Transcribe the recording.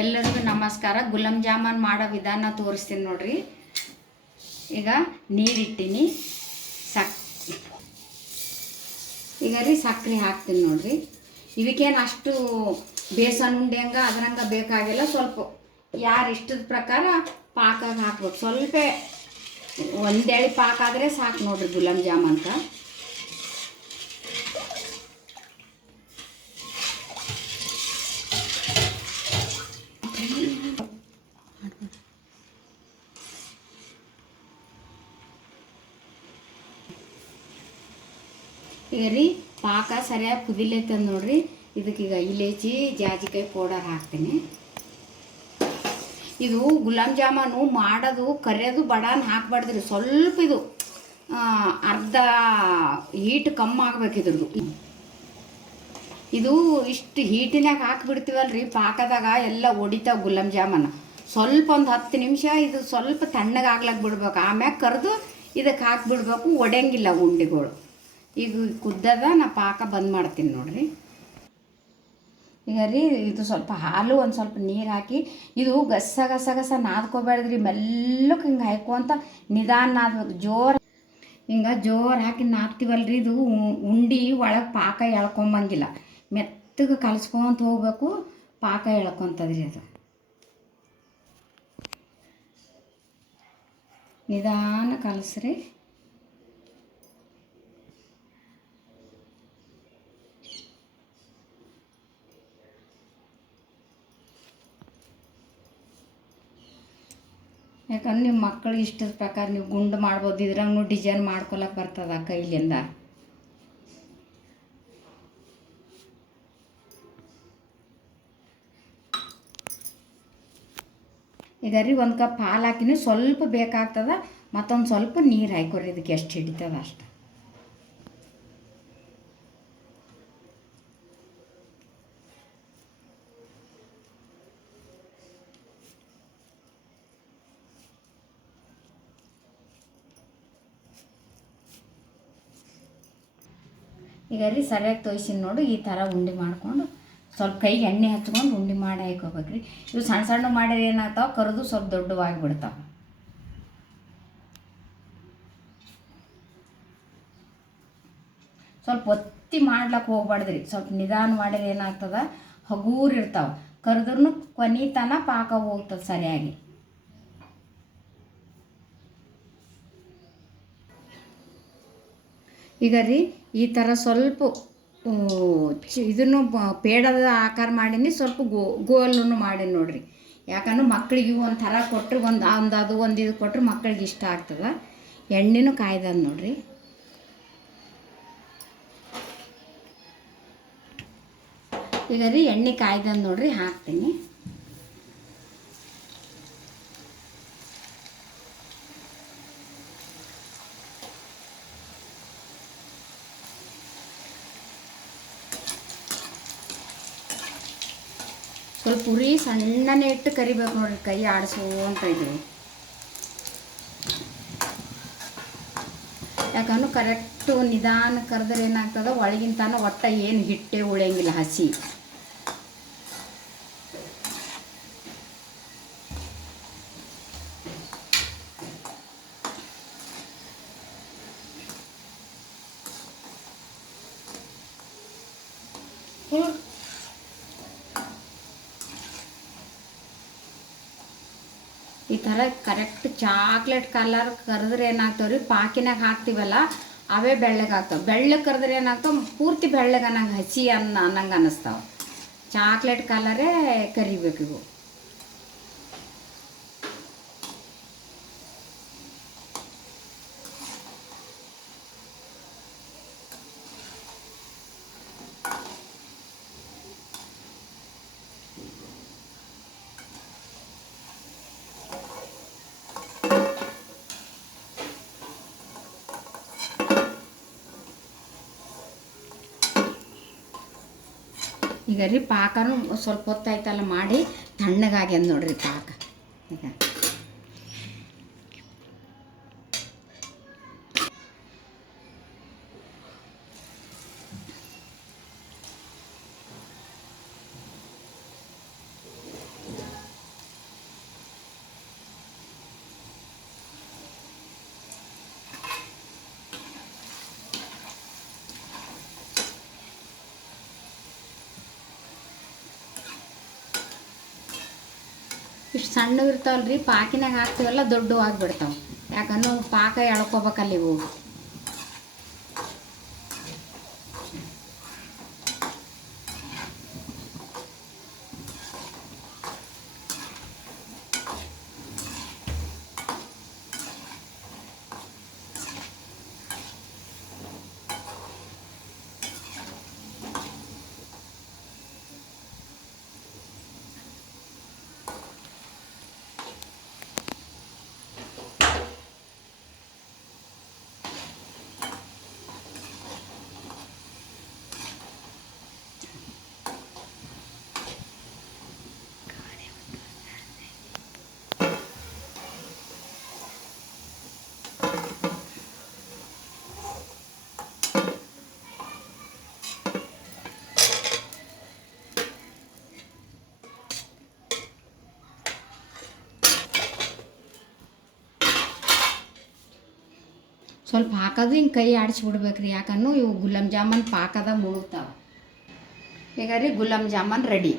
ಎಲ್ಲರಿಗೂ ನಮಸ್ಕಾರ. ಗುಲಾಬ್ ಜಾಮೂನ್ ಮಾಡೋ ವಿಧಾನ ತೋರಿಸ್ತೀನಿ ನೋಡ್ರಿ. ಈಗ ನೀರಿಟ್ಟಿನಿ, ಈಗ ರೀ ಸಕ್ಕರೆ ಹಾಕ್ತೀನಿ ನೋಡ್ರಿ. ಇದಕ್ಕೇನು ಅಷ್ಟು ಬೇಸನ್ ಉಂಡೆ ಹಂಗೆ ಅದ್ರಂಗೆ ಬೇಕಾಗಿಲ್ಲ. ಸ್ವಲ್ಪ ಯಾರು ಇಷ್ಟದ ಪ್ರಕಾರ ಪಾಕಾಗ ಹಾಕ್ಬೇಕು. ಸ್ವಲ್ಪ ಒಂದೆಳೆ ಪಾಕ ಆದರೆ ಸಾಕು ನೋಡ್ರಿ ಗುಲಾಬ್ ಜಾಮೂನ್ಕ. ಈಗ ರೀ ಪಾಕ ಸರಿಯಾಗಿ ಕುದಿಲೈತಂದು ನೋಡ್ರಿ. ಇದಕ್ಕೀಗ ಇಲೈಚಿ ಜಾಜಿಕಾಯಿ ಪೌಡರ್ ಹಾಕ್ತೀನಿ. ಇದು ಗುಲಾಬ್ ಜಾಮೂನು ಮಾಡೋದು ಕರಿಯೋದು ಬಡಾನ್ ಹಾಕ್ಬಾರ್ದ್ರಿ. ಸ್ವಲ್ಪ ಇದು ಅರ್ಧ ಹೀಟ್ ಕಮ್ಮಿ ಆಗ್ಬೇಕಿದ್ರದ್ದು. ಇದು ಇಷ್ಟು ಹೀಟಿನಾಗ ಹಾಕಿಬಿಡ್ತೀವಲ್ರಿ ಪಾಕದಾಗ ಎಲ್ಲ ಒಡಿತಾವ ಗುಲಾಬ್ ಜಾಮೂನು. ಸ್ವಲ್ಪ ಒಂದು 10 ನಿಮಿಷ ಇದು ಸ್ವಲ್ಪ ತಣ್ಣಗಾಗ್ಲಕ್ಕೆ ಬಿಡ್ಬೇಕು. ಆಮ್ಯಾಗ ಕರೆದು ಇದಕ್ಕೆ ಹಾಕಿಬಿಡ್ಬೇಕು, ಒಡೆಯಂಗಿಲ್ಲ ಉಂಡೆಗಳು. ಈಗ ಕುದ್ದದ ನಾ ಪಾಕ ಬಂದ್ ಮಾಡ್ತೀನಿ ನೋಡ್ರಿ. ಈಗ ರೀ ಇದು ಸ್ವಲ್ಪ ಹಾಲು ಒಂದು ಸ್ವಲ್ಪ ನೀರು ಹಾಕಿ ಇದು ಗಸ ನಾದ್ಕೋಬೇಡ್ರಿ. ಮೆಲ್ಲಕ್ಕೆ ಹಿಂಗೆ ಹಾಯ್ಕೊಂತ ನಿಧಾನ ನಾದ್ಬೇಕು. ಜೋರು ಹಾಕಿ ನಾದ್ತೀವಲ್ರಿ, ಇದು ಉಂಡೆ ಒಳಗೆ ಪಾಕ ಎಳ್ಕೊಂಬಂಗಿಲ್ಲ. ಮೆತ್ತಗೆ ಕಲಿಸ್ಕೊಂತ ಹೋಗ್ಬೇಕು, ಪಾಕ ಎಳ್ಕೊತದ್ರಿ. ಅದು ನಿಧಾನ ಕಲಸ್ರಿ. ಯಾಕಂದ್ರೆ ನಿಮ್ಮ ಮಕ್ಕಳಿಗೆ ಇಷ್ಟದ ಪ್ರಕಾರ ನೀವು ಗುಂಡು ಮಾಡ್ಬೋದು. ಇದ್ರಾಗೂ ಡಿಸೈನ್ ಮಾಡ್ಕೊಳಕ್ಕೆ ಬರ್ತದ ಕೈಲಿಂದ. ಈಗ ರೀ 1 ಕಪ್ ಹಾಲು ಹಾಕಿನಿ, ಸ್ವಲ್ಪ ಬೇಕಾಗ್ತದ. ಮತ್ತೊಂದು ಸ್ವಲ್ಪ ನೀರು ಹಾಕೊರಿ, ಇದಕ್ಕೆ ಎಷ್ಟು ಹಿಡಿತದ ಅಷ್ಟು. ಈಗ ರೀ ಸರಿಯಾಗಿ ತೋರಿಸಿನಿ ನೋಡು. ಈ ಥರ ಉಂಡೆ ಮಾಡಿಕೊಂಡು ಸ್ವಲ್ಪ ಕೈಗೆ ಎಣ್ಣೆ ಹಚ್ಕೊಂಡು ಉಂಡೆ ಮಾಡಿ ಹಾಕೋಬೇಕ್ರಿ. ಇವು ಸಣ್ಣ ಸಣ್ಣ ಮಾಡಿದ್ರೆ ಏನಾಗ್ತಾವೆ, ಕರೆದು ಸ್ವಲ್ಪ ದೊಡ್ಡವಾಗಿಬಿಡ್ತಾವೆ. ಸ್ವಲ್ಪ ಒತ್ತಿ ಮಾಡ್ಲಕ್ಕೆ ಹೋಗ್ಬಾರ್ದ್ರಿ. ಸ್ವಲ್ಪ ನಿಧಾನ ಮಾಡಿದ್ರೆ ಏನಾಗ್ತದ, ಹಗೂರು ಇರ್ತಾವೆ. ಕರೆದ್ರೂ ಕೊನಿತನ ಪಾಕ ಹೋಗ್ತದೆ ಸರಿಯಾಗಿ. ಈಗ ರೀ ಈ ಥರ ಸ್ವಲ್ಪ ಇದನ್ನು ಪೇಡದ ಆಕಾರ ಮಾಡೀನಿ, ಸ್ವಲ್ಪ ಗೋಲನ್ನು ಮಾಡೀನಿ ನೋಡ್ರಿ. ಯಾಕಂದ್ರೆ ಮಕ್ಕಳಿಗೆ ಒಂಥರ ಕೊಟ್ಟರೆ ಒಂದು ಇದು ಕೊಟ್ಟರೆ ಮಕ್ಕಳಿಗೆ ಇಷ್ಟ ಆಗ್ತದೆ. ಎಣ್ಣೆನೂ ಕಾಯ್ದದ ನೋಡ್ರಿ. ಈಗ ರೀ ಎಣ್ಣೆ ಕಾಯ್ದದ ನೋಡ್ರಿ, ಹಾಕ್ತೀನಿ. ಸ್ವಲ್ಪ ಉರಿ ಸಣ್ಣನೇ ಇಟ್ಟು ಕರಿಬೇಕು ನೋಡ್ರಿ, ಕೈ ಆಡಿಸೋಂತ ಇದ್ರಿ. ಯಾಕಂದ್ರೆ ಕರೆಕ್ಟು ನಿಧಾನ ಕರೆದ್ರೆ ಏನಾಗ್ತದೆ, ಒಳಗಿನ ತನಕ ಒಟ್ಟ ಏನು ಹಿಟ್ಟೆ ಉಳಿಯಂಗಿಲ್ಲ, ಹಸಿ. ಈ ಥರ ಕರೆಕ್ಟ್ ಚಾಕ್ಲೇಟ್ ಕಲರ್ ಕರೆದ್ರೆ ಏನಾಗ್ತಾವ್ರಿ, ಪಾಕಿನಾಗ ಹಾಕ್ತೀವಲ್ಲ ಅವೇ ಬೆಳ್ಳಗಾಗ್ತಾವೆ. ಬೆಳ್ಳಗೆ ಕರೆದ್ರೆ ಏನಾಗ್ತಾವೆ, ಪೂರ್ತಿ ಬೆಳ್ಳಗೆ ಅನ್ನಂಗೆ ಹಸಿ ಅನ್ನಂಗೆ ಅನ್ನಿಸ್ತಾವೆ. ಚಾಕ್ಲೇಟ್ ಕಲರೇ ಕರಿಬೇಕು ಇವು. ಈಗ ರೀ ಪಾಕನೂ ಸ್ವಲ್ಪ ಹೊತ್ತಾಯ್ತಲ್ಲ ಮಾಡಿ ತಣ್ಣಗಾಗ್ಯದ ನೋಡ್ರಿ ಪಾಕ. ಈಗ ಇಷ್ಟು ಸಣ್ಣವು ಇರ್ತಾವಲ್ಲ ರೀ, ಪಾಕಿನಾಗ ಹಾಕ್ತೀವಲ್ಲ ದೊಡ್ಡವು ಆಗಿಬಿಡ್ತಾವೆ. ಯಾಕಂದ್ರೆ ಅವು ಪಾಕ ಎಳ್ಕೊಬೇಕಲ್ಲ ಇವು. ಸ್ವಲ್ಪ ಹಾಕೋದು ಹಿಂಗೆ ಕೈ ಆಡಿಸ್ಬಿಡ್ಬೇಕು ರೀ, ಯಾಕಂದ್ರೆ ಇವು ಗುಲಾಬ್ ಜಾಮೂನ್ ಪಾಕದ ಮುಳುಗ್ತಾವೆ. ಈಗ ರೀ ಗುಲಾಬ್ ಜಾಮೂನ್ ರೆಡಿ.